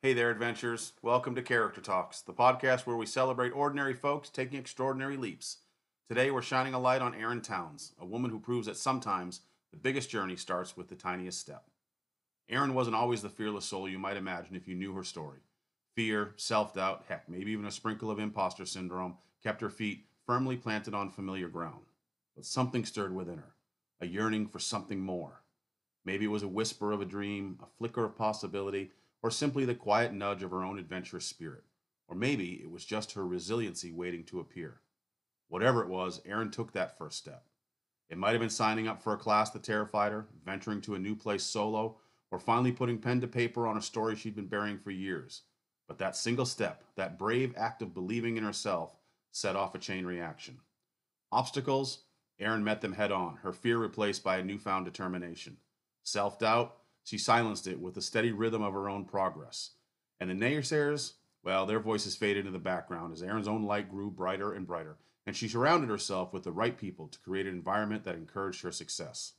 Hey there, adventurers. Welcome to Character Talks, the podcast where we celebrate ordinary folks taking extraordinary leaps. Today, we're shining a light on Erin Towns, a woman who proves that sometimes the biggest journey starts with the tiniest step. Erin wasn't always the fearless soul you might imagine if you knew her story. Fear, self doubt, heck, maybe even a sprinkle of imposter syndrome kept her feet firmly planted on familiar ground. But something stirred within her, a yearning for something more. Maybe it was a whisper of a dream, a flicker of possibility, or simply the quiet nudge of her own adventurous spirit. Or maybe it was just her resiliency waiting to appear. Whatever it was, Erin took that first step. It might have been signing up for a class that terrified her, venturing to a new place solo, or finally putting pen to paper on a story she'd been burying for years. But that single step, that brave act of believing in herself, set off a chain reaction. Obstacles? Erin met them head on, her fear replaced by a newfound determination. Self doubt? She silenced it with the steady rhythm of her own progress. And the naysayers? Well, their voices faded into the background as Erin's own light grew brighter and brighter, and she surrounded herself with the right people to create an environment that encouraged her success.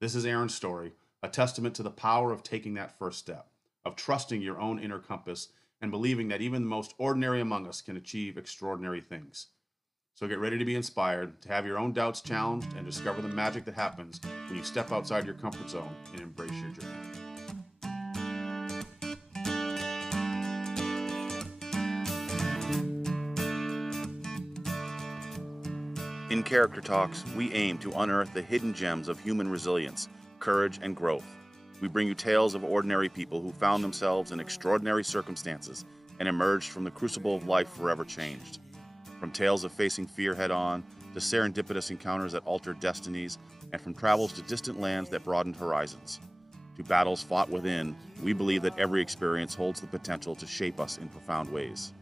This is Erin's story, a testament to the power of taking that first step, of trusting your own inner compass and believing that even the most ordinary among us can achieve extraordinary things. So get ready to be inspired, to have your own doubts challenged, and discover the magic that happens when you step outside your comfort zone and embrace your journey. In Character Talks, we aim to unearth the hidden gems of human resilience, courage, and growth. We bring you tales of ordinary people who found themselves in extraordinary circumstances and emerged from the crucible of life forever changed. From tales of facing fear head-on, to serendipitous encounters that altered destinies, and from travels to distant lands that broadened horizons. To battles fought within, we believe that every experience holds the potential to shape us in profound ways.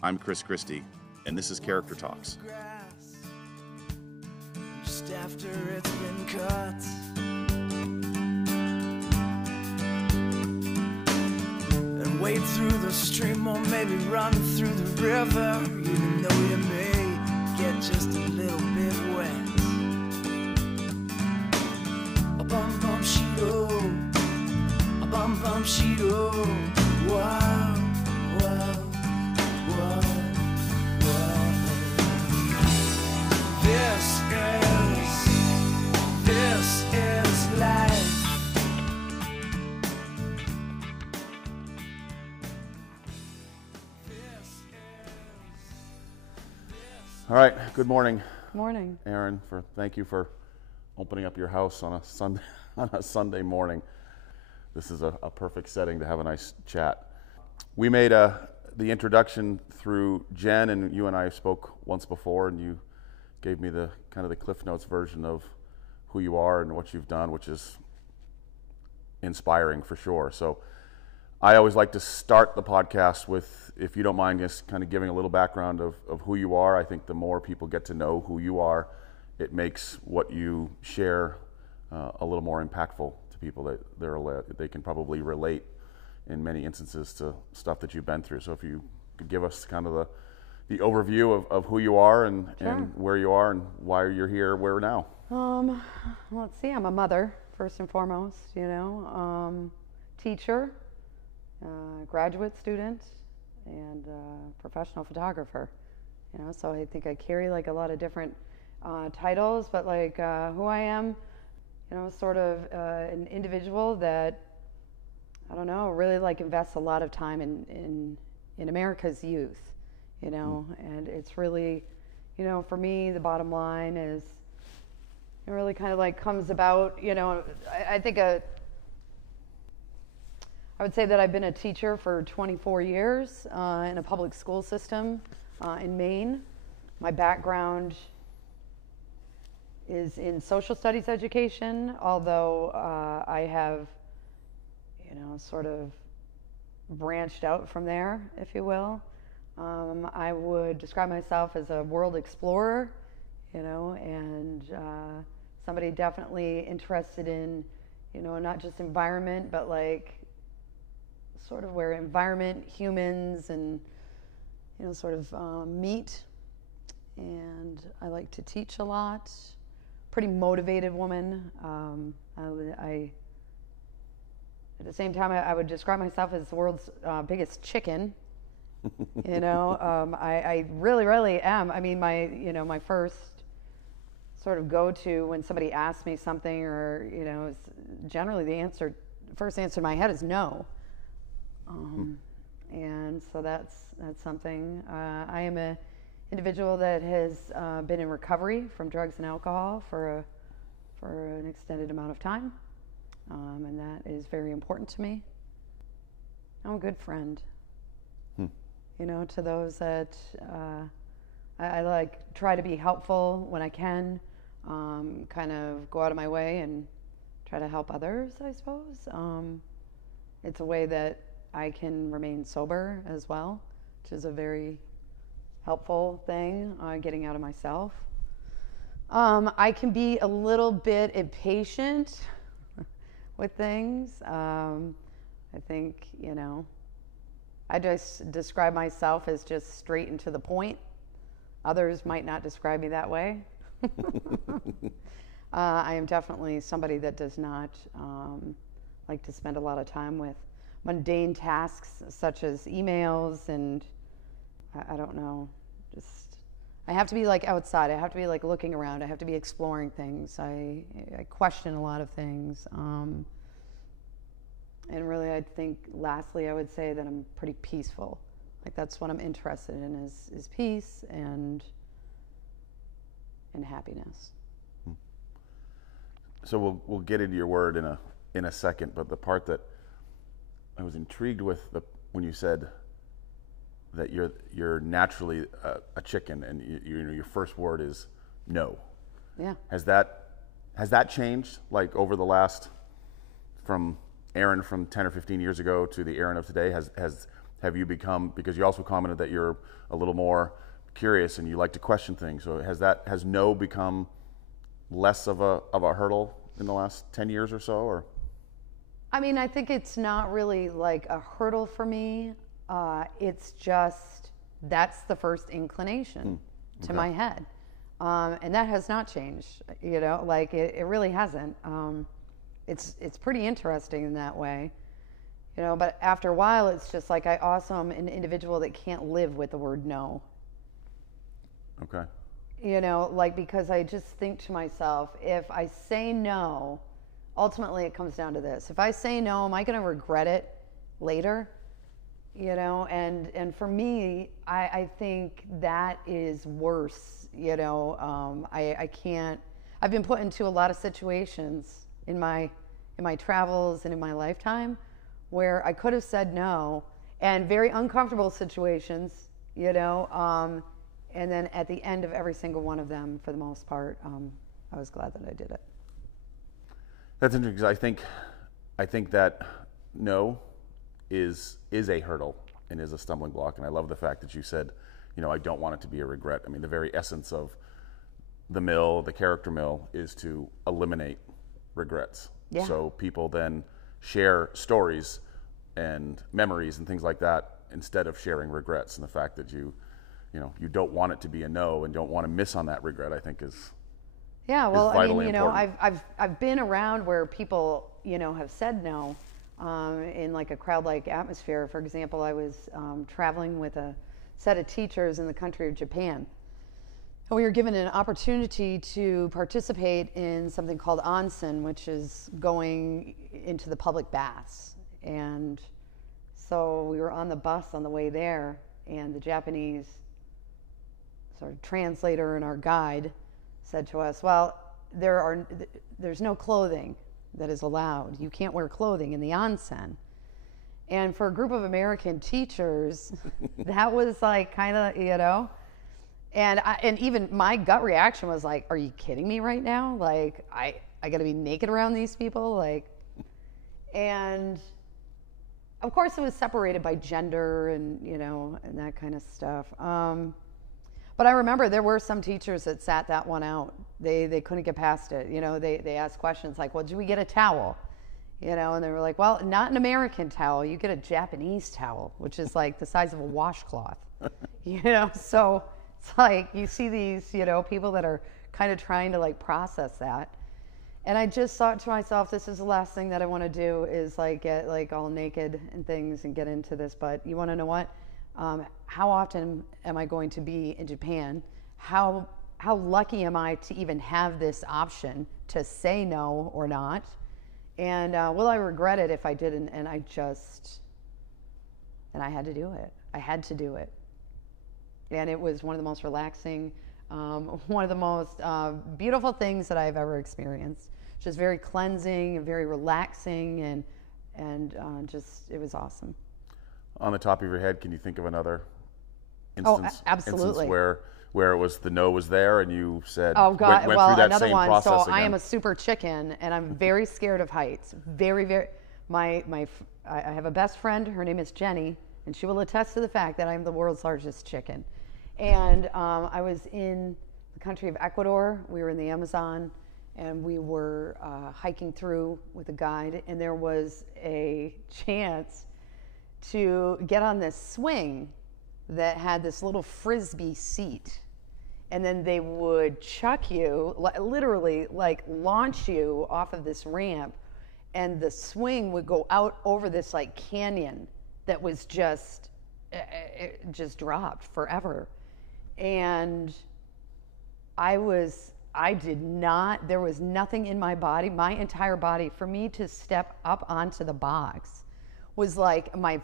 I'm Chris Christie, and this is Character Talks. Just after it's been cut, and wade through the stream or maybe run through the river, even though you may get just a little bit wet. A bum bum sheeto, a bum bum sheeto. Wow, wow, wow, wow. This is life. All right, good morning, Morning. Erin. Thank you for opening up your house on a Sunday on a Sunday morning. This is a perfect setting to have a nice chat. We made the introduction through Jen, and you and I spoke once before, and you gave me the kind of the Cliff Notes version of who you are and what you've done, which is inspiring for sure. So I always like to start the podcast with, if you don't mind, just kind of giving a little background of who you are. I think the more people get to know who you are, it makes what you share a little more impactful to people, that they can probably relate in many instances to stuff that you've been through. So if you could give us kind of the overview of who you are and, Sure. and where you are and why you're here, where now. Let's see, I'm a mother, first and foremost, teacher, graduate student, and professional photographer. So I think I carry like a lot of different titles, but like who I am, sort of an individual that, I don't know, really like invests a lot of time in America's youth, and it's really, for me, the bottom line is, it really kind of like comes about, I think I would say that I've been a teacher for 24 years in a public school system in Maine. My background is in social studies education, although I have, sort of branched out from there, if you will. I would describe myself as a world explorer, and somebody definitely interested in, not just environment, but like sort of where environment, humans, and sort of meet. And I like to teach a lot. Pretty motivated woman. I at the same time, I would describe myself as the world's biggest chicken. I really, really am. I mean, my first sort of go-to when somebody asks me something, or is generally the first answer in my head is no. And so that's something. I am a individual that has been in recovery from drugs and alcohol for an extended amount of time, and that is very important to me. I'm a good friend. To those that I try to be helpful when I can, kind of go out of my way and try to help others, I suppose. It's a way that I can remain sober as well, which is a very helpful thing, getting out of myself. I can be a little bit impatient with things. I think, I just describe myself as just straight and to the point. Others might not describe me that way. I am definitely somebody that does not like to spend a lot of time with mundane tasks such as emails, and I don't know, I have to be outside. I have to be looking around. I have to be exploring things. I question a lot of things. And really, I think, lastly, I would say that I'm pretty peaceful. That's what I'm interested in is peace and happiness. So we'll get into your word in a second, but the part that I was intrigued with when you said that you're naturally a chicken, and your first word is no. Yeah. Has that changed over the last, from Erin from 10 or 15 years ago to the Erin of today? Have you become, because you also commented that you're a little more curious and you like to question things, so has no become less of a hurdle in the last 10 years or so? Or I mean, I think it's not really a hurdle for me. It's just that's the first inclination to my head, and that has not changed. It really hasn't. It's pretty interesting in that way, but after a while, it's just I also am an individual that can't live with the word no. Okay. Because I just think to myself, if I say no, ultimately it comes down to this. If I say no, am I going to regret it later? And for me, I think that is worse. I can't, I've been put into a lot of situations in my travels and in my lifetime where I could have said no, and very uncomfortable situations, and then at the end of every single one of them, for the most part, I was glad that I did it. That's interesting, because I think that no is a hurdle and is a stumbling block, and I love the fact that you said, I don't want it to be a regret. I mean, the very essence of the character mill, is to eliminate regrets. Yeah. So people then share stories and memories and things like that instead of sharing regrets, and the fact that you don't want it to be a no and don't want to miss on that regret, I think is vitally important. I've been around where people have said no in a crowd-like atmosphere. For example, I was traveling with a set of teachers in the country of Japan, and we were given an opportunity to participate in something called onsen, which is going into the public baths. And so we were on the bus on the way there, and the Japanese sort of translator and our guide said to us, well, there's no clothing that is allowed. You can't wear clothing in the onsen. And for a group of American teachers, that was kind of, and even my gut reaction was are you kidding me right now? I got to be naked around these people? And of course it was separated by gender and, and that kind of stuff. But I remember there were some teachers that sat that one out. They couldn't get past it. They asked questions like, well, did we get a towel? And they were like, well, not an American towel. You get a Japanese towel, which is the size of a washcloth. So it's you see these, people that are kind of trying to process that. And I just thought to myself, this is the last thing that I want to do is like get like all naked and things and get into this. But you want to know what? How often am I going to be in Japan? How lucky am I to even have this option to say no or not? And will I regret it if I didn't? And I had to do it. I had to do it. And it was one of the most relaxing, one of the most beautiful things that I've ever experienced. Just very cleansing, very relaxing, and just, it was awesome. On the top of your head, can you think of another instance? Oh, absolutely. Instance where it was the no was there and you said, oh God, went well, through that another same one. process So again. I am a super chicken, and I'm very scared of heights. Very, very. I have a best friend. Her name is Jenny, and she will attest to the fact that I'm the world's largest chicken. And I was in the country of Ecuador. We were in the Amazon, and we were hiking through with a guide, and there was a chance to get on this swing that had this little frisbee seat, and then they would chuck you, literally like launch you off of this ramp, and the swing would go out over this like canyon that was just, it just dropped forever. And there was nothing in my body, my entire body, for me to step up onto the box was like my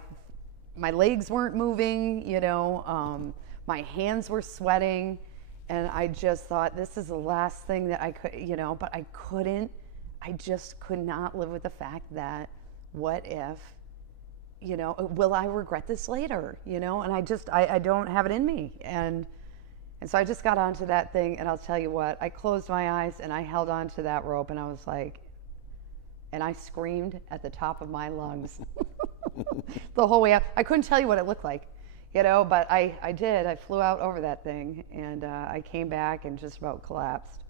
legs weren't moving, you know, my hands were sweating, and I just thought, this is the last thing that I could, you know, but I just could not live with the fact that what if, you know, will I regret this later, you know, and I don't have it in me. And so I just got onto that thing, and I'll tell you what, I closed my eyes and I held onto that rope, and I was like, and I screamed at the top of my lungs the whole way out. I couldn't tell you what it looked like, you know, but I did. I flew out over that thing, and I came back and just about collapsed.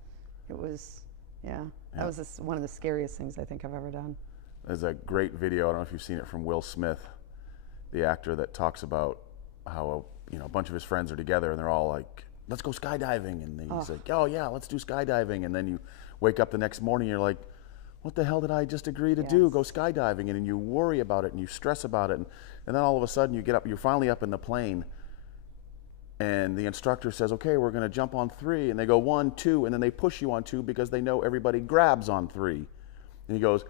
It was, that was one of the scariest things I think I've ever done. There's a great video, I don't know if you've seen it, from Will Smith, the actor, that talks about how a bunch of his friends are together and they're all like, let's go skydiving, and he's like, oh yeah, let's do skydiving, and then you wake up the next morning, you're like, what the hell did I just agree to do? Go skydiving, and then you worry about it and you stress about it, and then all of a sudden you get up, you're finally up in the plane, and the instructor says, okay, we're going to jump on 3, and they go 1, 2, and then they push you on 2 because they know everybody grabs on 3. And he goes,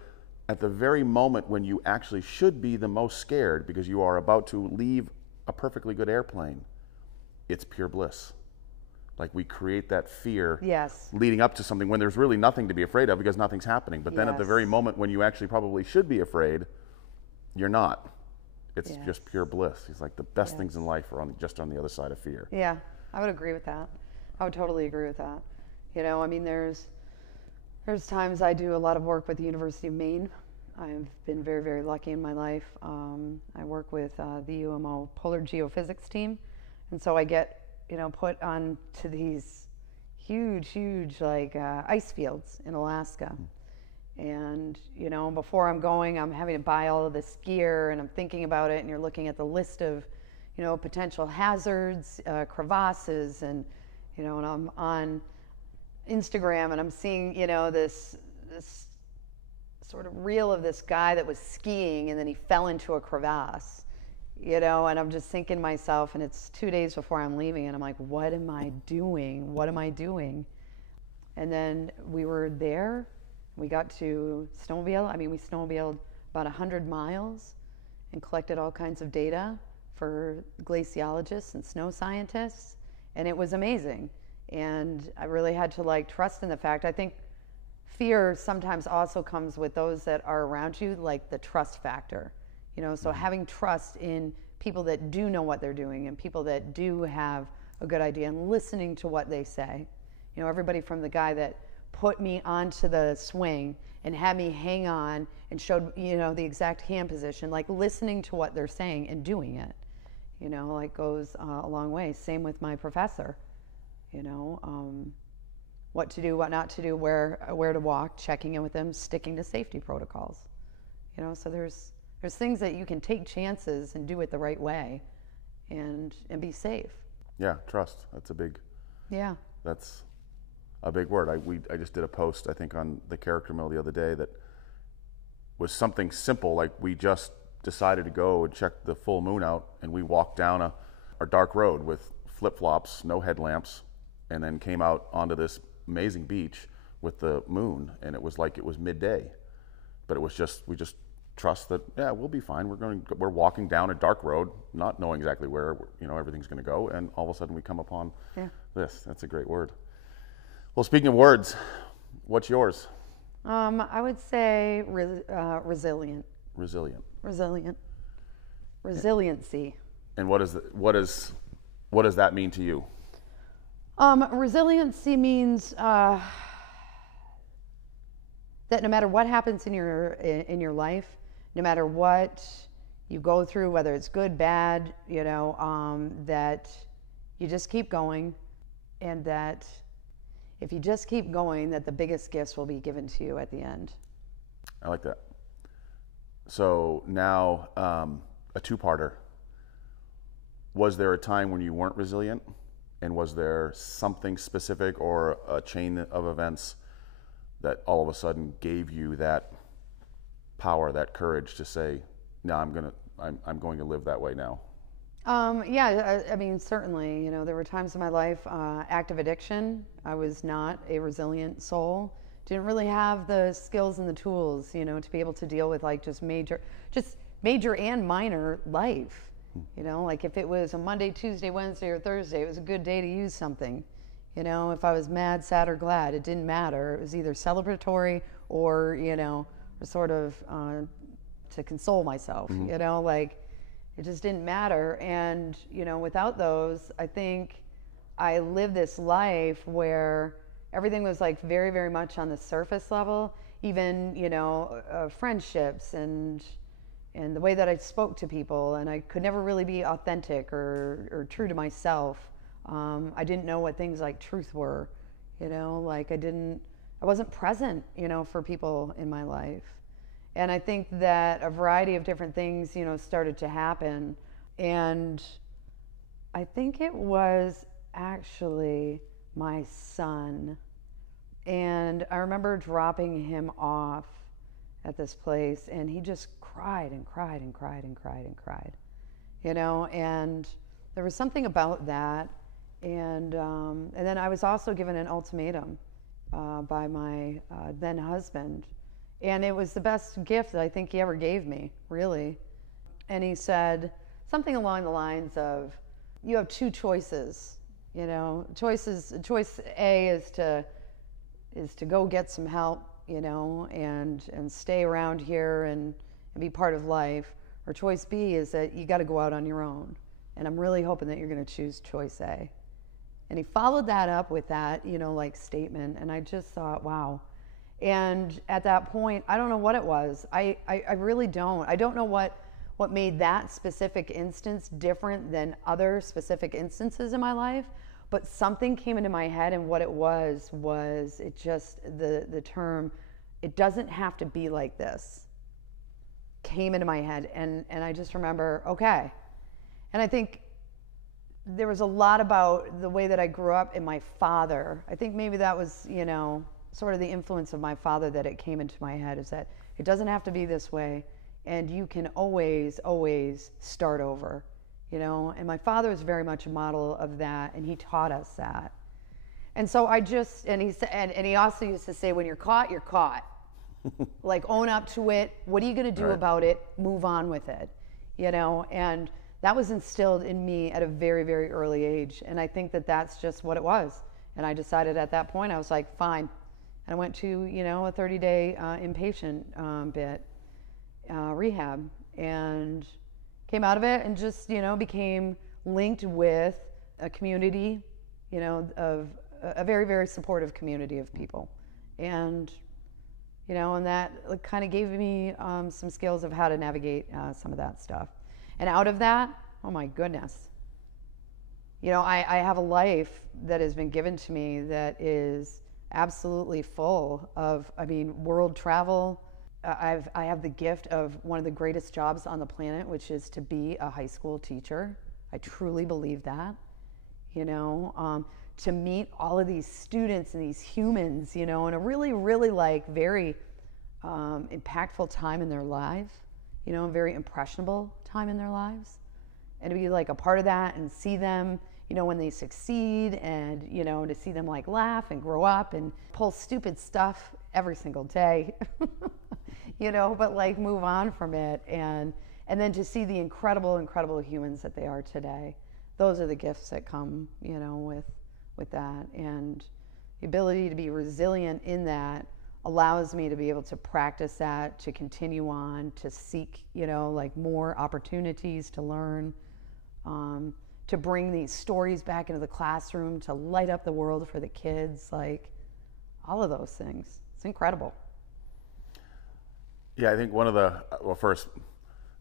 at the very moment when you actually should be the most scared because you are about to leave a perfectly good airplane, it's pure bliss. Like, we create that fear leading up to something when there's really nothing to be afraid of because nothing's happening. But then at the very moment when you actually probably should be afraid, you're not. It's just pure bliss. It's like the best things in life are just on the other side of fear. Yeah, I would agree with that. I would totally agree with that. You know, I mean, there's times I do a lot of work with the University of Maine. I've been very, very lucky in my life. I work with the UMO Polar Geophysics team, and so I get, put on to these huge like ice fields in Alaska. And, before I'm going, I'm having to buy all of this gear, and I'm thinking about it, and you're looking at the list of, potential hazards, crevasses, and, and I'm on Instagram, and I'm seeing, this sort of reel of this guy that was skiing, and then he fell into a crevasse, and I'm just thinking to myself, and it's 2 days before I'm leaving, and I'm like, what am I doing? What am I doing? And then we were there. We got to snowmobile. I mean, we snowmobiled about 100 miles and collected all kinds of data for glaciologists and snow scientists, and it was amazing. And I really had to trust in the fact. I think fear sometimes also comes with those that are around you, like the trust factor. So having trust in people that do know what they're doing and people that do have a good idea, and listening to what they say. Everybody from the guy that put me onto the swing and had me hang on and showed, the exact hand position, listening to what they're saying and doing it, goes a long way. Same with my professor, what to do, what not to do, where to walk, checking in with them, sticking to safety protocols. So there's things that you can take chances and do it the right way and be safe. Yeah, trust. That's a big, a big word. I just did a post, I think, on the character mill the other day that was something simple, like we just decided to go and check the full moon out, and we walked down a dark road with flip-flops, no headlamps, and then came out onto this amazing beach with the moon, and it was like it was midday. But it was just, we just trust that, yeah, we'll be fine. We're walking down a dark road, not knowing exactly where, everything's going to go, and all of a sudden we come upon this. That's a great word. Well, speaking of words, what's yours? I would say resilient. Resilient. Resiliency. And what does that mean to you? Resiliency means that no matter what happens in your life, no matter what you go through, whether it's good, bad, that you just keep going, and that if you just keep going, that the biggest gifts will be given to you at the end. I like that. So now, a two-parter. Was there a time when you weren't resilient? And was there something specific or a chain of events that all of a sudden gave you that power, that courage to say, no, I'm going to live that way now? Yeah, I mean, certainly, there were times in my life, active addiction. I was not a resilient soul. Didn't really have the skills and the tools, to be able to deal with like just major and minor life. Like if it was a Monday, Tuesday, Wednesday, or Thursday, it was a good day to use something. If I was mad, sad, or glad, it didn't matter. It was either celebratory or, sort of to console myself, like it just didn't matter. And, without those, I think I lived this life where everything was like very, very much on the surface level, even, friendships and the way that I spoke to people, and I could never really be authentic or true to myself. I didn't know what things like truth were, like I wasn't present, for people in my life. And I think that a variety of different things, started to happen. And I think it was actually my son. And I remember dropping him off at this place, and he just cried and cried and cried and cried and cried, and there was something about that. And then I was also given an ultimatum by my then husband. And it was the best gift that I think he ever gave me, really. And he said something along the lines of, you have two choices, choice A is to go get some help, and stay around here and be part of life. Or choice B is that you got to go out on your own. And I'm really hoping that you're going to choose choice A. And he followed that up with that, like statement. And I just thought, wow. And at that point, I don't know what it was. I really don't. I don't know what made that specific instance different than other specific instances in my life. But something came into my head, and what it was it just, the term, it doesn't have to be like this, came into my head. And I just remember, okay. And I think there was a lot about the way that I grew up and my father. I think maybe that was, sort of the influence of my father that it came into my head, is that it doesn't have to be this way, and you can always start over, and my father is very much a model of that, and he taught us that. And so he also used to say, when you're caught, you're caught. Like, own up to it. What are you going to do about it? Move on with it, and that was instilled in me at a very, very early age. And I think that that's just what it was. And I decided at that point, I was like, fine. And I went to, a 30-day inpatient rehab, and came out of it and just, became linked with a community, of a very, very supportive community of people. And, and that kind of gave me some skills of how to navigate some of that stuff. And out of that, oh my goodness, I have a life that has been given to me that is absolutely full of, world travel. I have the gift of one of the greatest jobs on the planet, which is to be a high school teacher. I truly believe that, to meet all of these students and these humans, in a really, really like very impactful time in their lives, a very impressionable time in their lives, and to be like a part of that and see them, when they succeed, and, to see them like laugh and grow up and pull stupid stuff every single day, but like move on from it, and then to see the incredible, incredible humans that they are today. Those are the gifts that come, with that, and the ability to be resilient in that allows me to be able to practice that, to continue on, to seek, like more opportunities to learn, to bring these stories back into the classroom, to light up the world for the kids, like all of those things. It's incredible. Yeah, I think one of the, well, first,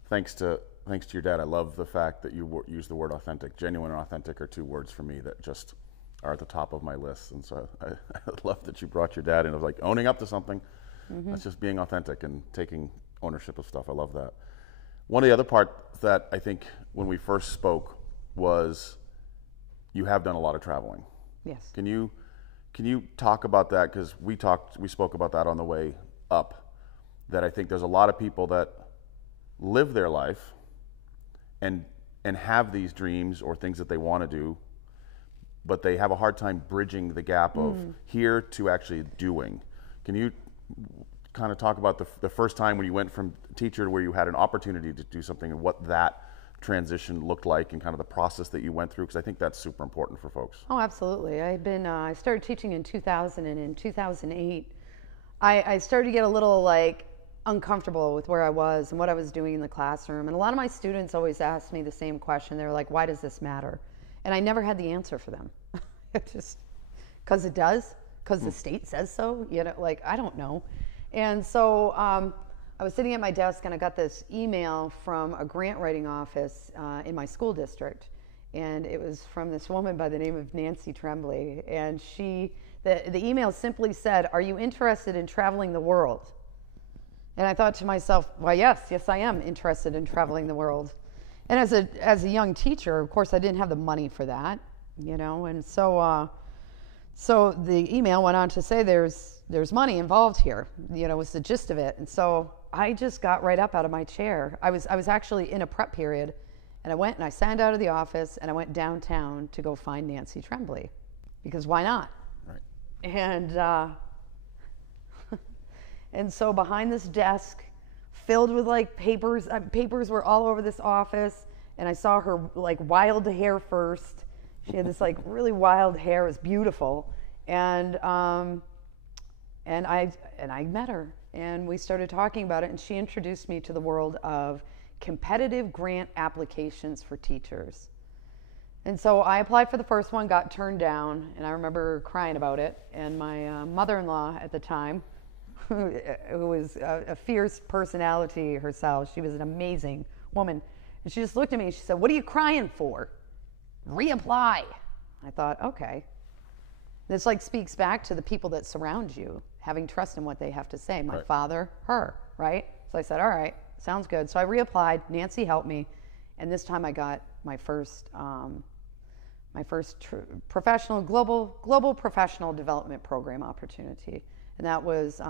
thanks to your dad. I love the fact that you use the word authentic. Genuine and authentic are two words for me that just are at the top of my list. And so I love that you brought your dad in. It was like owning up to something. Mm-hmm. That's just being authentic and taking ownership of stuff. I love that. One of the other parts that I think when we first spoke was you have done a lot of traveling. Yes. Can you talk about that? Because we spoke about that on the way up, that I think there's a lot of people that live their life and have these dreams or things that they want to do, but they have a hard time bridging the gap of here to actually doing. Can you kind of talk about the first time when you went from teacher to where you had an opportunity to do something, and what that transition looked like, and kind of the process that you went through? Because I think that's super important for folks. Oh, absolutely. I started teaching in 2000, and in 2008, I started to get a little like uncomfortable with where I was and what I was doing in the classroom. And a lot of my students always asked me the same question. They were like, why does this matter? And I never had the answer for them. Just because it does, because the state says so, like, I don't know. And so I was sitting at my desk, and I got this email from a grant writing office in my school district. And it was from this woman by the name of Nancy Tremblay. And the email simply said, are you interested in traveling the world? And I thought to myself, well, yes, I am interested in traveling the world. And as a young teacher, of course, I didn't have the money for that, and so the email went on to say there's money involved here, was the gist of it. And so I just got right up out of my chair. I was actually in a prep period, and I went and I signed out of the office, and I went downtown to go find Nancy Tremblay, because why not? Right. And so behind this desk, filled with like papers were all over this office, and I saw her like wild hair first. She had this like really wild hair. It was beautiful, and I met her, and we started talking about it, and she introduced me to the world of competitive grant applications for teachers. And so I applied for the first one, got turned down, and I remember crying about it. And my mother-in-law at the time, who was a fierce personality herself, she was an amazing woman, and she just looked at me and she said, what are you crying for? Reapply. I thought, okay. This like speaks back to the people that surround you, having trust in what they have to say. My father, her, right? So I said, all right, sounds good. So I reapplied. Nancy helped me, and this time I got my first professional global professional development program opportunity. And that was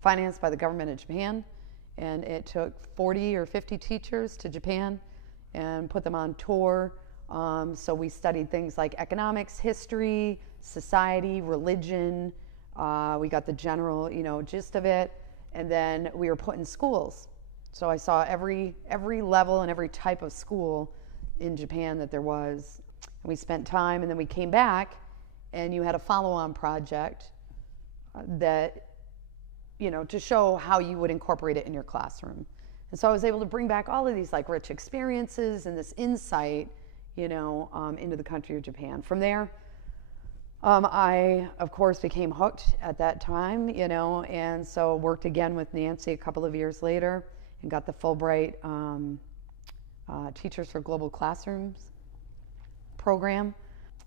financed by the government of Japan. And it took 40 or 50 teachers to Japan and put them on tour. So we studied things like economics, history, society, religion. We got the general, gist of it. And then we were put in schools. So I saw every level and every type of school in Japan that there was. And we spent time, and then we came back, and you had a follow-on project that, to show how you would incorporate it in your classroom. And so I was able to bring back all of these like rich experiences and this insight, into the country of Japan. From there, I, of course, became hooked at that time, and so worked again with Nancy a couple of years later and got the Fulbright Teachers for Global Classrooms program.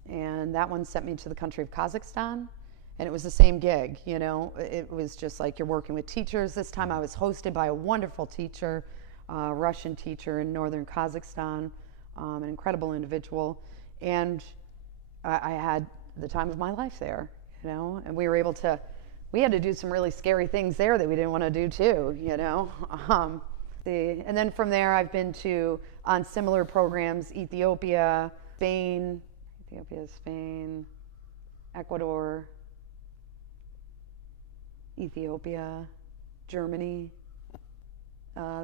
And that one sent me to the country of Kazakhstan. And it was the same gig, It was just like you're working with teachers. This time I was hosted by a wonderful teacher, a Russian teacher in northern Kazakhstan, an incredible individual. And I had the time of my life there, you know, and we had to do some really scary things there that we didn't want to do too, you know. And then from there, I've been on similar programs, Ethiopia, Spain, Ecuador, Ethiopia, Germany,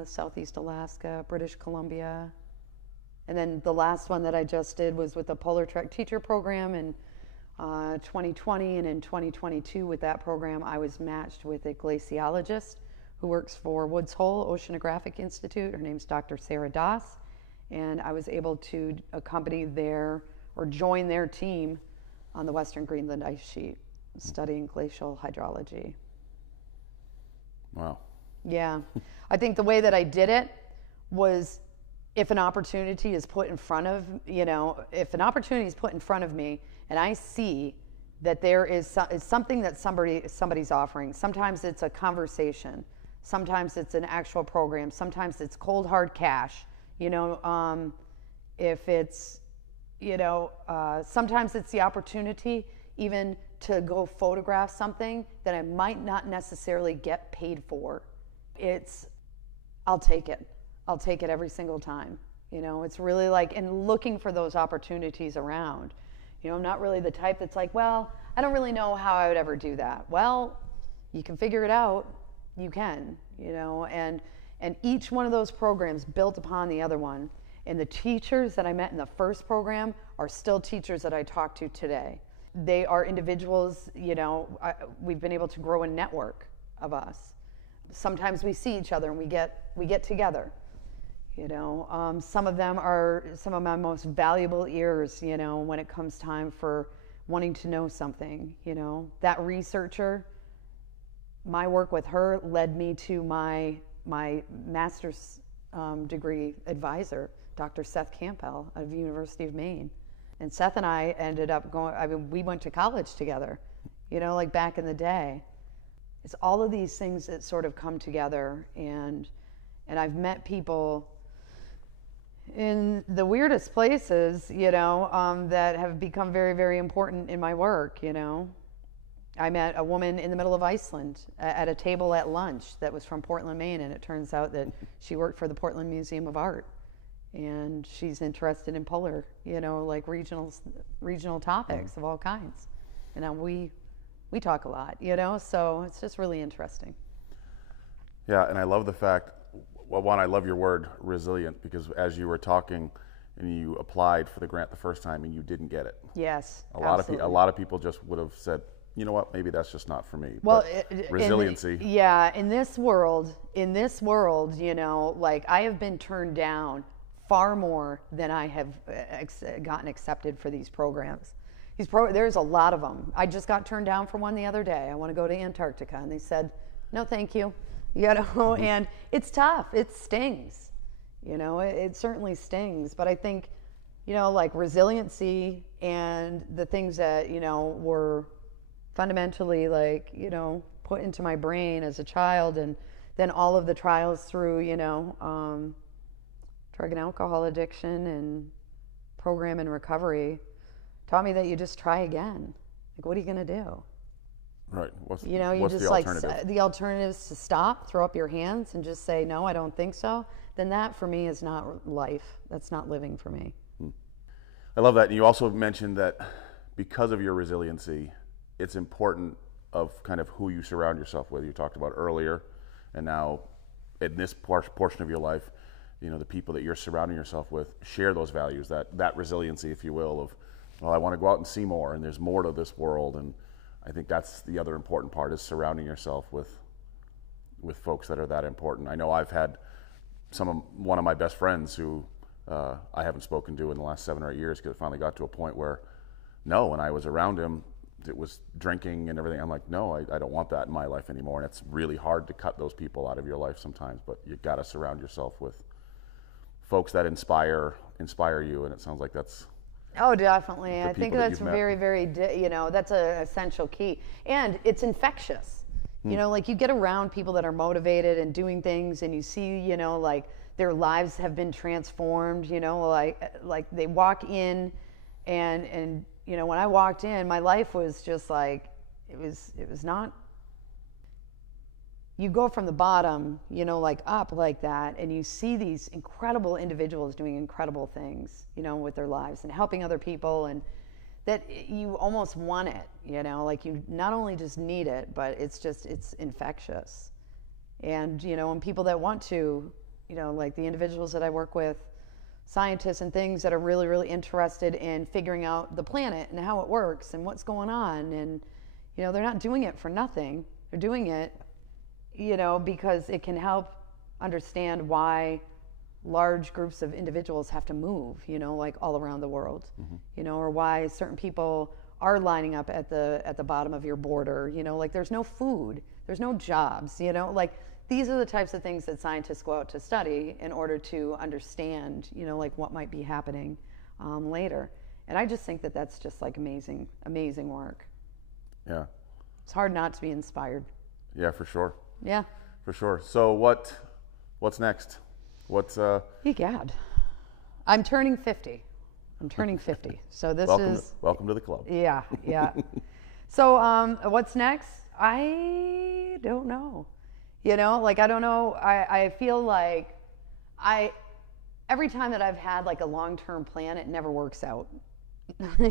Southeast Alaska, British Columbia. And then the last one that I just did was with the Polar Trek Teacher Program in 2020, and in 2022 with that program, I was matched with a glaciologist who works for Woods Hole Oceanographic Institute. Her name's Dr. Sarah Doss, and I was able to join their team on the Western Greenland ice sheet, studying glacial hydrology. Wow. Yeah. I think the way that I did it was, if an opportunity is put in front of, if an opportunity is put in front of me and I see that there is something that somebody's offering, sometimes it's a conversation, sometimes it's an actual program, sometimes it's cold hard cash, if it's, sometimes it's the opportunity even to go photograph something that I might not necessarily get paid for. I'll take it. I'll take it every single time. It's really and looking for those opportunities around. I'm not really the type that's like, well, I don't really know how I would ever do that. Well, you can figure it out. You can, and each one of those programs built upon the other one. And the teachers that I met in the first program are still teachers that I talk to today. They are individuals, we've been able to grow a network of us. Sometimes we see each other and we get together. Some of them are some of my most valuable ears, when it comes time for wanting to know something. That researcher, my work with her led me to my master's degree advisor, Dr. Seth Campbell of the University of Maine. And Seth and I ended up we went to college together, back in the day. It's all of these things that sort of come together, and I've met people in the weirdest places, that have become very, very important in my work, I met a woman in the middle of Iceland at a table at lunch that was from Portland, Maine, and it turns out that she worked for the Portland Museum of Art, and she's interested in polar, regional topics of all kinds. And we talk a lot, so it's just really interesting. Yeah, and I love the fact, well, one, I love your word resilient, because as you were talking and you applied for the grant the first time and you didn't get it. Yes, a lot of people just would have said, you know what, maybe that's just not for me. Well, resiliency. In this world, I have been turned down far more than I have gotten accepted for these programs. There's a lot of them. I just got turned down for one the other day. I want to go to Antarctica, and they said, no, thank you. And it's tough. It stings. It certainly stings. But I think, resiliency and the things that, were fundamentally put into my brain as a child, and then all of the trials through, drug and alcohol addiction and program and recovery taught me that you just try again. What are you going to do? Right. What's the alternative? The alternative is to stop, throw up your hands, and just say, no, I don't think so. Then that, for me, is not life. That's not living for me. I love that. And you also mentioned that because of your resiliency, it's important of kind of who you surround yourself with. You talked about earlier, and now in this portion of your life, the people that you're surrounding yourself with share those values, that resiliency, if you will, of, well, I want to go out and see more, and there's more to this world. And I think that's the other important part, is surrounding yourself with folks that are that important. I know I've had one of my best friends who I haven't spoken to in the last 7 or 8 years, because it finally got to a point where, when I was around him, it was drinking and everything. I'm like, no, I don't want that in my life anymore. And it's really hard to cut those people out of your life sometimes, but you got to surround yourself with folks that inspire you. And it sounds like that's... Oh, definitely. I think that's very, very, that's an essential key. And it's infectious. You get around people that are motivated and doing things, and you see, their lives have been transformed, like they walk in and you know, when I walked in, my life was just like, it was not, you go from the bottom, you know, like up like that, and you see these incredible individuals doing incredible things, you know, with their lives and helping other people, and that you almost want it, you know, like you not only just need it, but it's infectious. And, you know, and people that want to, you know, like the individuals that I work with, scientists and things that are really, really interested in figuring out the planet and how it works and what's going on. And, you know, they're not doing it for nothing. They're doing it, you know, because it can help understand why large groups of individuals have to move, you know, like all around the world, you know, or why certain people are lining up at the bottom of your border, you know, like there's no food, there's no jobs, you know, like these are the types of things that scientists go out to study in order to understand, you know, like what might be happening later. And I just think that that's just like amazing, amazing work. Yeah. It's hard not to be inspired. Yeah, for sure. Yeah. For sure. So what's next? What's Egad. I'm turning 50. So this welcome to the club. Yeah, yeah. So what's next? I don't know. You know, like I don't know. I feel like every time that I've had like a long-term plan, it never works out.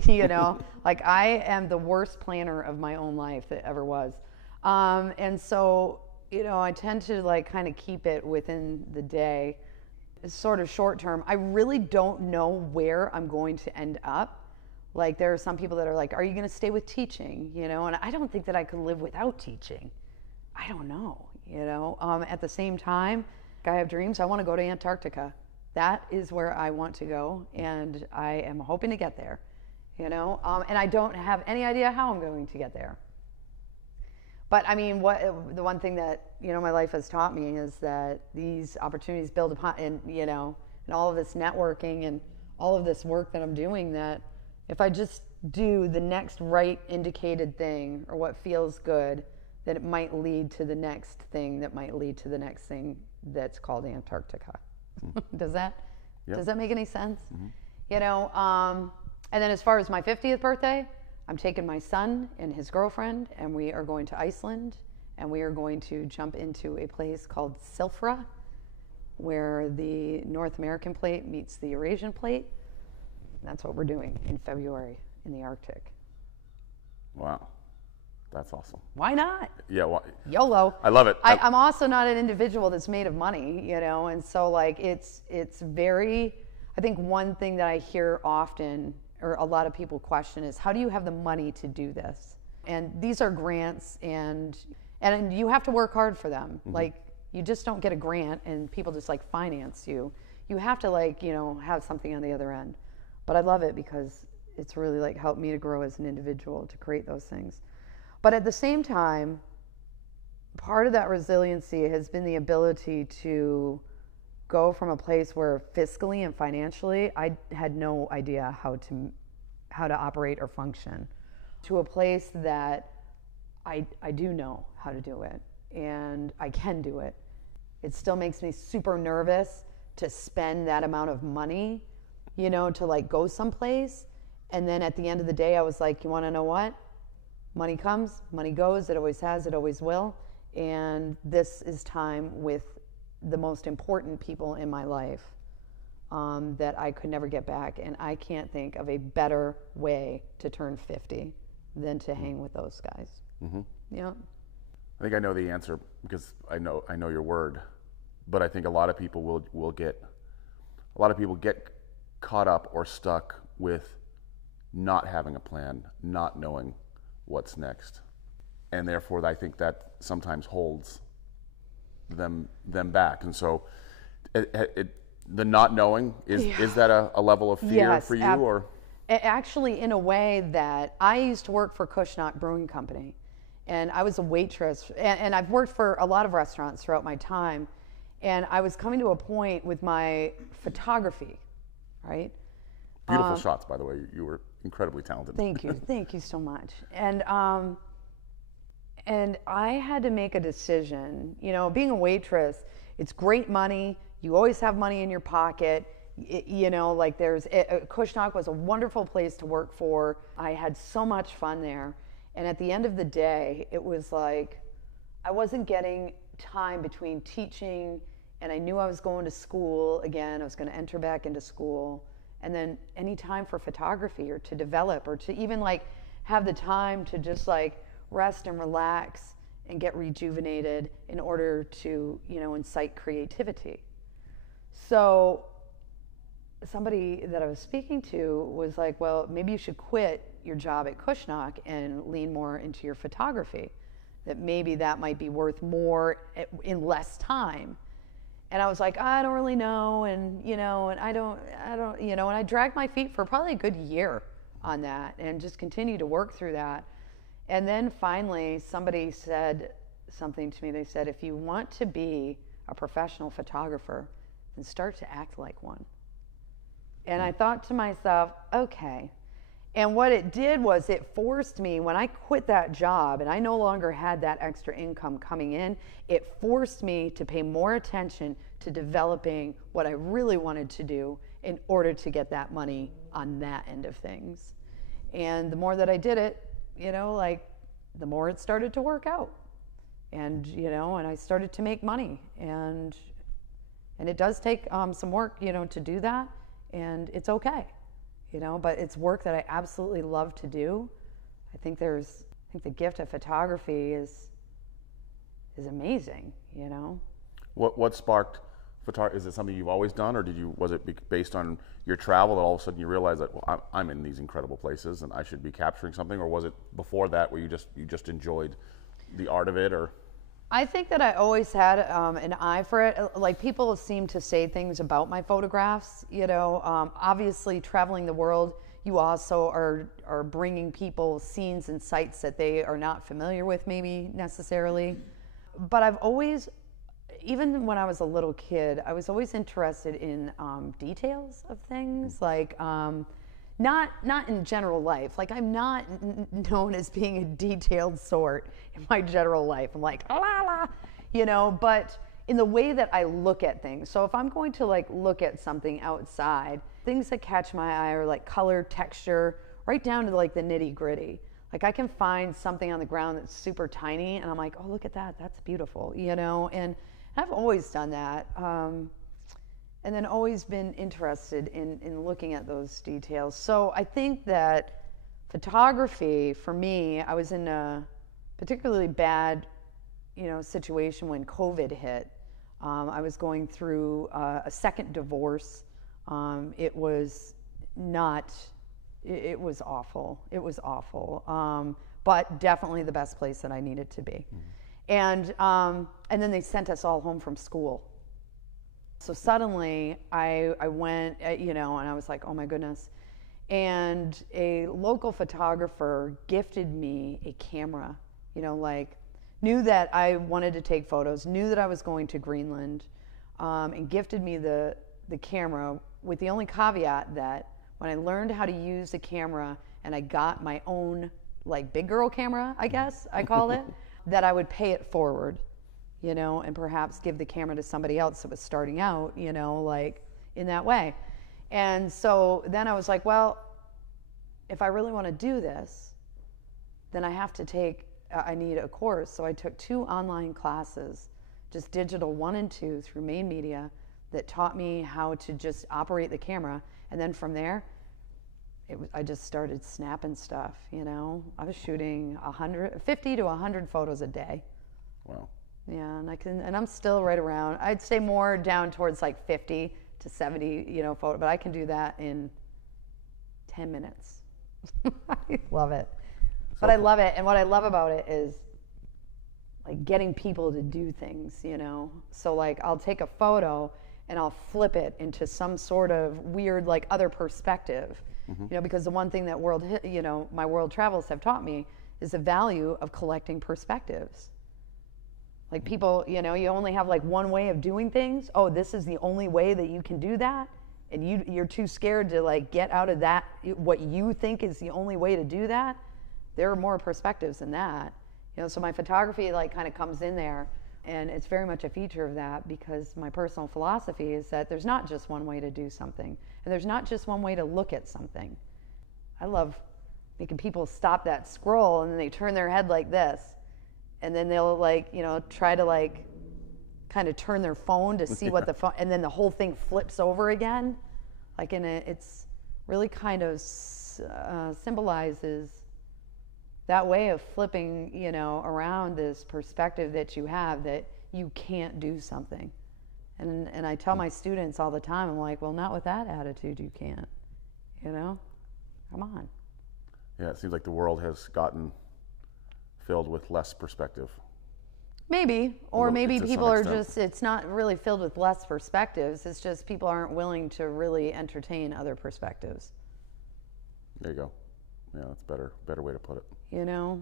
You know, like I am the worst planner of my own life that ever was. And so, you know, I tend to like kind of keep it within the day. It's sort of short term. I really don't know where I'm going to end up. Like there are some people that are like, are you going to stay with teaching? You know, and I don't think that I could live without teaching. I don't know, you know. At the same time, I have dreams. I want to go to Antarctica. That is where I want to go, and I am hoping to get there, you know. And I don't have any idea how I'm going to get there. But I mean, the one thing that, you know, my life has taught me is that these opportunities build upon, and, you know, and all of this networking and all of this work that I'm doing, that if I just do the next right indicated thing or what feels good, that it might lead to the next thing that might lead to the next thing that's called Antarctica. Does that make any sense? You know, and then as far as my 50th birthday, I'm taking my son and his girlfriend, and we are going to Iceland, and we are going to jump into a place called Silfra, where the North American plate meets the Eurasian plate. And that's what we're doing in February in the Arctic. Wow. That's awesome. Why not? Yeah. YOLO. I love it. I'm also not an individual that's made of money, you know, and so like it's very, I think one thing that I hear often, or a lot of people question, is how do you have the money to do this? And these are grants, and you have to work hard for them. Like you just don't get a grant and people just like finance you. You have to like, you know, have something on the other end. But I love it because it's really like helped me to grow as an individual to create those things. But at the same time, part of that resiliency has been the ability to go from a place where fiscally and financially I had no idea how to operate or function, to a place that I do know how to do it, and I can do it. It still makes me super nervous to spend that amount of money, you know, to like go someplace. And then at the end of the day, I was like, you want to know what? Money comes, money goes. It always has, it always will. And this is time with the most important people in my life that I could never get back. And I can't think of a better way to turn 50 than to hang with those guys. Yeah. I think I know the answer because I know your word, but I think a lot of people will get caught up or stuck with not having a plan, not knowing what's next, and therefore I think that sometimes holds them back. And so the not knowing is that a level of fear for you? Or actually, in a way, that I used to work for Kushnok Brewing Company, and I was a waitress, and I've worked for a lot of restaurants throughout my time, and I was coming to a point with my photography, right? Beautiful shots, by the way. You were incredibly talented. Thank you so much. And I had to make a decision. You know, being a waitress, it's great money. You always have money in your pocket. you know, like Cushnock was a wonderful place to work for. I had so much fun there. And at the end of the day, it was like I wasn't getting time between teaching, and I knew I was going to school again. I was going to enter back into school. And then any time for photography or to develop or to even like have the time to just like rest and relax and get rejuvenated in order to, you know, incite creativity. So somebody that I was speaking to was like, well, maybe you should quit your job at Cushnock and lean more into your photography, that maybe that might be worth more in less time. And I was like, I don't really know, and you know, and I don't, you know, and I dragged my feet for probably a good year on that and just continued to work through that. And then finally somebody said something to me. They said, if you want to be a professional photographer, then start to act like one. And I thought to myself, okay. And what it did was it forced me, when I quit that job and I no longer had that extra income coming in, it forced me to pay more attention to developing what I really wanted to do in order to get that money on that end of things. And the more that I did it, you know, like the more it started to work out. And, you know, and I started to make money. And it does take some work, you know, to do that. And it's okay. You know, but it's work that I absolutely love to do. I think the gift of photography is amazing, you know. What sparked photography? Is it something you've always done, or was it based on your travel that all of a sudden you realized that, well, I'm in these incredible places and I should be capturing something, or was it before that where you just enjoyed the art of it? Or I think that I always had an eye for it. Like, people seem to say things about my photographs, you know. Obviously, traveling the world, you also are bringing people scenes and sights that they are not familiar with, maybe necessarily. But I've always, even when I was a little kid, I was always interested in details of things, like not in general life. Like, I'm not known as being a detailed sort in my general life. I'm like, la la, you know, but in the way that I look at things. So if I'm going to like look at something outside, things that catch my eye are like color, texture, right down to like the nitty gritty. Like, I can find something on the ground that's super tiny and I'm like, oh, look at that, that's beautiful, you know. And I've always done that. And then always been interested in looking at those details. So I think that photography, for me, I was in a particularly bad, you know, situation when COVID hit. I was going through a second divorce. It was awful. It was awful. But definitely the best place that I needed to be. Mm-hmm. And then they sent us all home from school. So suddenly I went, you know, and I was like, oh my goodness. And a local photographer gifted me a camera, you know, like knew that I wanted to take photos, knew that I was going to Greenland, and gifted me the camera with the only caveat that when I learned how to use the camera and I got my own like big girl camera, I guess I call it, that I would pay it forward. You know, and perhaps give the camera to somebody else that was starting out, you know, like in that way. And so then I was like, well, if I really want to do this, then I need a course. So I took 2 online classes, just digital 1 and 2 through Main Media, that taught me how to just operate the camera. And then from there, I just started snapping stuff, you know. I was shooting 50 to 100 photos a day. Wow. Yeah, and I'm still right around. I'd say more down towards like 50 to 70, you know, photo, but I can do that in 10 minutes. I love it. But I love it, and what I love about it is like getting people to do things, you know. So like I'll take a photo and I'll flip it into some sort of weird like other perspective, you know, because the one thing that my world travels have taught me is the value of collecting perspectives. Like, people, you know, you only have like one way of doing things. Oh, this is the only way that you can do that, and you're too scared to like get out of that, what you think is the only way to do that. There are more perspectives than that, you know. So my photography like kind of comes in there And it's very much a feature of that, because my personal philosophy is that there's not just one way to do something, and there's not just one way to look at something. I love making people stop that scroll and then they turn their head like this, and then they'll like, you know, try to like kind of turn their phone to see what the phone, and then the whole thing flips over again. Like it's really kind of symbolizes that way of flipping, you know, around this perspective that you have that you can't do something. And I tell my students all the time, I'm like, well, not with that attitude you can't, you know? Come on. Yeah, it seems like the world has gotten filled with less perspective. Maybe, or maybe to people some are extent. just, it's not really filled with less perspectives, it's just people aren't willing to really entertain other perspectives. There you go. Yeah, that's better way to put it. You know?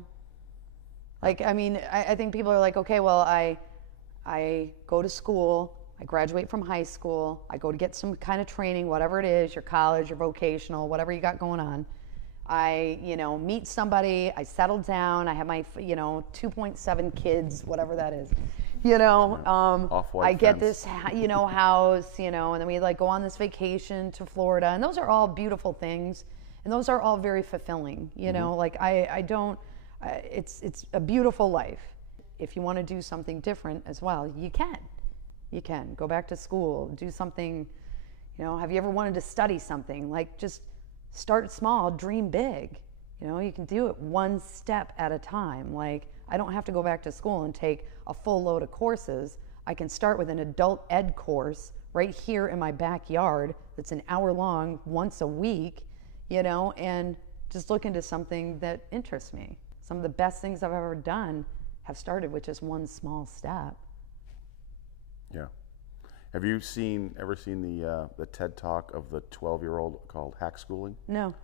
Like, I mean, I think people are like, okay, well, I go to school, I graduate from high school, I go to get some kind of training, whatever it is, your college, your vocational, whatever you got going on. I, you know, meet somebody, I settle down, I have my, you know, 2.7 kids, whatever that is, you know, Off-white I get fence. this, you know, house, you know, and then we like go on this vacation to Florida, and those are all beautiful things, and those are all very fulfilling, you know, like it's a beautiful life. If you want to do something different as well, you can go back to school, do something, you know, have you ever wanted to study something? Like, just start small, dream big. You know, you can do it one step at a time. Like, I don't have to go back to school and take a full load of courses. I can start with an adult ed course right here in my backyard that's an hour long once a week, you know, and just look into something that interests me. Some of the best things I've ever done have started with just one small step. Yeah. Have you ever seen the TED Talk of the 12-year-old called Hack Schooling? No.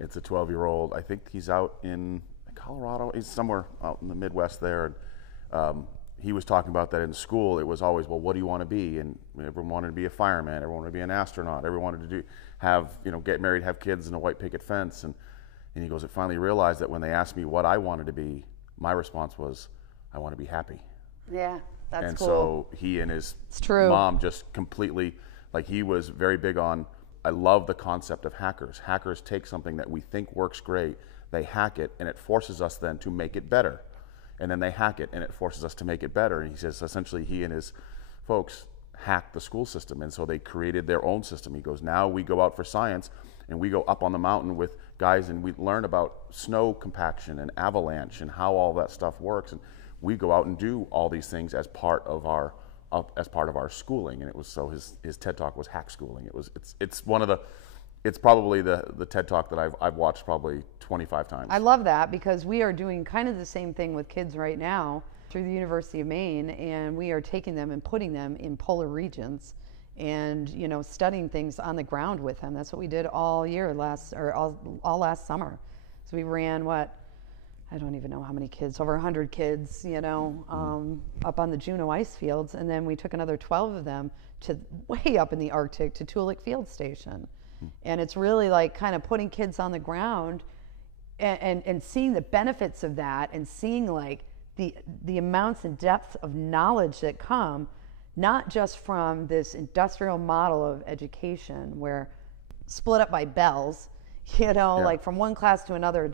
It's a 12-year-old. I think he's out in Colorado. He's somewhere out in the Midwest there. And he was talking about that in school. It was always, well, what do you want to be? And everyone wanted to be a fireman. Everyone wanted to be an astronaut. Everyone wanted to get married, have kids, and a white picket fence. And he goes, I finally realized that when they asked me what I wanted to be, my response was, I want to be happy. Yeah, that's and cool. so he and his mom just completely, like, he was very big on, I love the concept of hackers. Hackers take something that we think works great, they hack it, and it forces us then to make it better. And then they hack it, and it forces us to make it better. And he says, essentially, he and his folks hacked the school system, and so they created their own system. He goes, now we go out for science, and we go up on the mountain with guys, and we learn about snow compaction and avalanche and how all that stuff works. And we go out and do all these things as part of our schooling. And it was, so his TED Talk was Hack Schooling. It's probably the TED Talk that I've watched probably 25 times. I love that, because we are doing kind of the same thing with kids right now through the University of Maine, and we are taking them and putting them in polar regions and, you know, studying things on the ground with them. That's what we did all last summer. So we ran I don't even know how many kids, over 100 kids, you know, up on the Juneau ice fields. And then we took another 12 of them to way up in the Arctic to Tulik Field Station. And it's really like kind of putting kids on the ground and seeing the benefits of that, and seeing like the amounts and depth of knowledge that come, not just from this industrial model of education where split up by bells, you know, like from one class to another.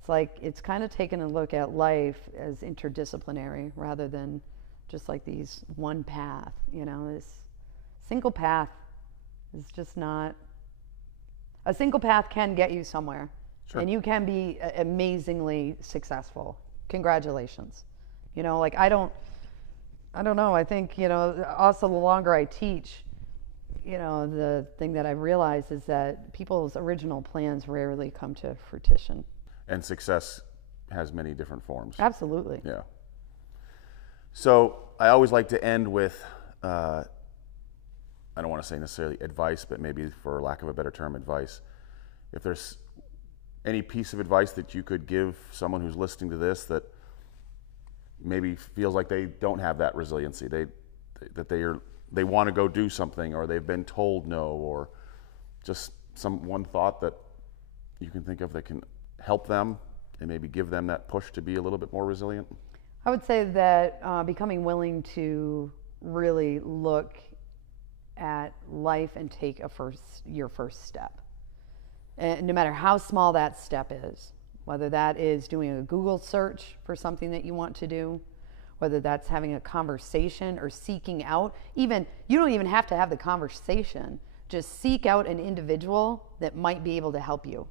It's like, it's kind of taken a look at life as interdisciplinary rather than just like these one path, you know. This single path is just not, a single path can get you somewhere. Sure. And you can be amazingly successful. Congratulations. You know, like I don't know, I think, you know, also the longer I teach, you know, the thing that I realize is that people's original plans rarely come to fruition. And success has many different forms. Absolutely. Yeah. So I always like to end with, I don't want to say necessarily advice, but maybe for lack of a better term, advice. If there's any piece of advice that you could give someone who's listening to this that maybe feels like they don't have that resiliency, they want to go do something, or they've been told no, or just one thought that you can think of that can help them and maybe give them that push to be a little bit more resilient? I would say that becoming willing to really look at life and take your first step. And no matter how small that step is, whether that is doing a Google search for something that you want to do, whether that's having a conversation or seeking out, even, you don't even have to have the conversation, just seek out an individual that might be able to help you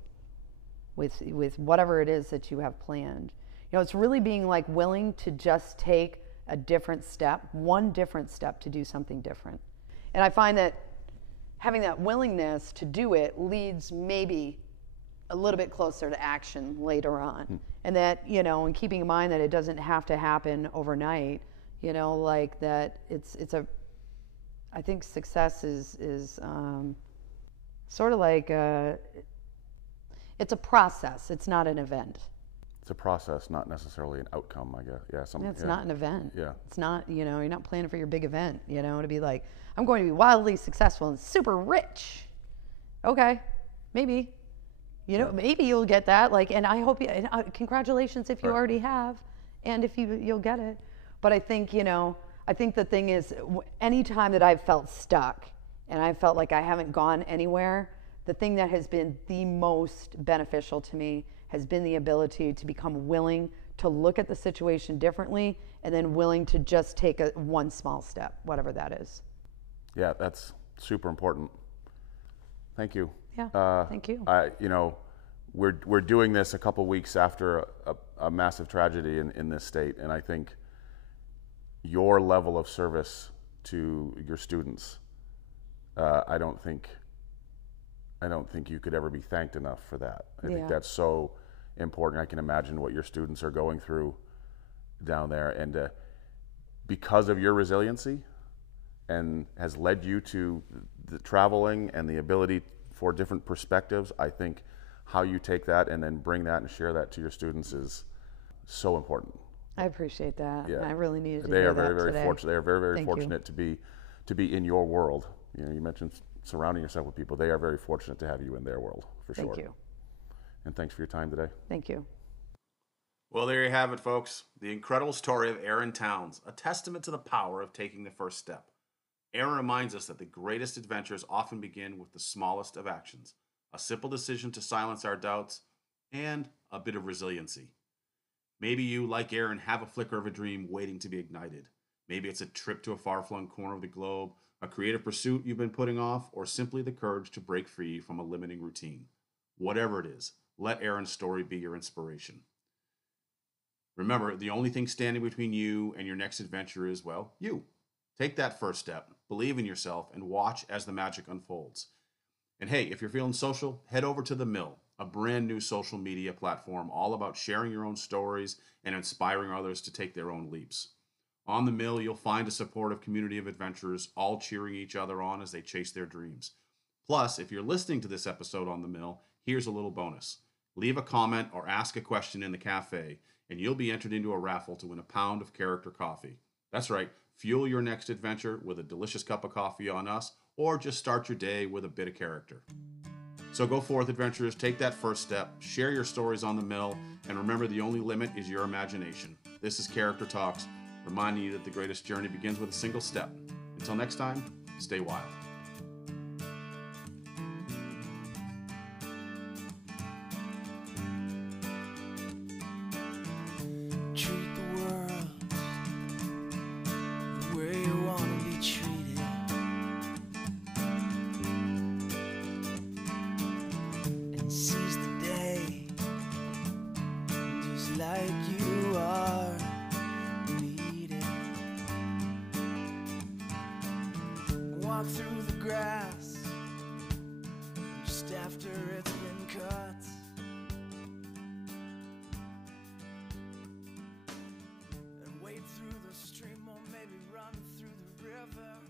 with whatever it is that you have planned. You know, it's really being like willing to just take a different step, one different step to do something different. And I find that having that willingness to do it leads maybe a little bit closer to action later on. And that, you know, and keeping in mind that it doesn't have to happen overnight, you know, like that I think success is sort of like it's a process. It's not an event. It's a process, not necessarily an outcome, I guess. Yeah, It's not an event. Yeah. It's not, you know, you're not planning for your big event, you know, to be like, I'm going to be wildly successful and super rich. Okay, maybe. You know, maybe you'll get that. Like, and I hope congratulations if you already have, and if you'll get it. But I think, you know, I think the thing is, any time that I've felt stuck and I felt like I haven't gone anywhere, the thing that has been the most beneficial to me has been the ability to become willing to look at the situation differently, and then willing to just take one small step, whatever that is. Yeah, that's super important. Thank you. Yeah, thank you. You know, we're doing this a couple weeks after a massive tragedy in this state, and I think your level of service to your students, I don't think you could ever be thanked enough for that. I think that's so important. I can imagine what your students are going through down there, and because of your resiliency, and has led you to the traveling and the ability for different perspectives, I think how you take that and then bring that and share that to your students is so important. I appreciate that. Yeah. I really needed to They hear are very, that very today. fortunate. They are very, very Thank fortunate to be in your world. You know, you mentioned surrounding yourself with people. They are very fortunate to have you in their world, for sure. Thank you. And thanks for your time today. Thank you. Well, there you have it, folks. The incredible story of Erin Towns, a testament to the power of taking the first step. Erin reminds us that the greatest adventures often begin with the smallest of actions, a simple decision to silence our doubts, and a bit of resiliency. Maybe you, like Erin, have a flicker of a dream waiting to be ignited. Maybe it's a trip to a far-flung corner of the globe, a creative pursuit you've been putting off, or simply the courage to break free from a limiting routine. Whatever it is, let Erin's story be your inspiration. Remember, the only thing standing between you and your next adventure is, well, you. Take that first step, believe in yourself, and watch as the magic unfolds. And hey, if you're feeling social, head over to The Mill, a brand new social media platform all about sharing your own stories and inspiring others to take their own leaps. On The Mill, you'll find a supportive community of adventurers all cheering each other on as they chase their dreams. Plus, if you're listening to this episode on The Mill, here's a little bonus. Leave a comment or ask a question in the cafe, and you'll be entered into a raffle to win a pound of character coffee. That's right, fuel your next adventure with a delicious cup of coffee on us, or just start your day with a bit of character. So go forth, adventurers, take that first step, share your stories on The Mill, and remember the only limit is your imagination. This is Character Talks, reminding you that the greatest journey begins with a single step. Until next time, stay wild. Treat the world the way you want to be treated. And seize the day just like you are needed. Walk through the grass just after it's been cut. And wade through the stream or maybe run through the river.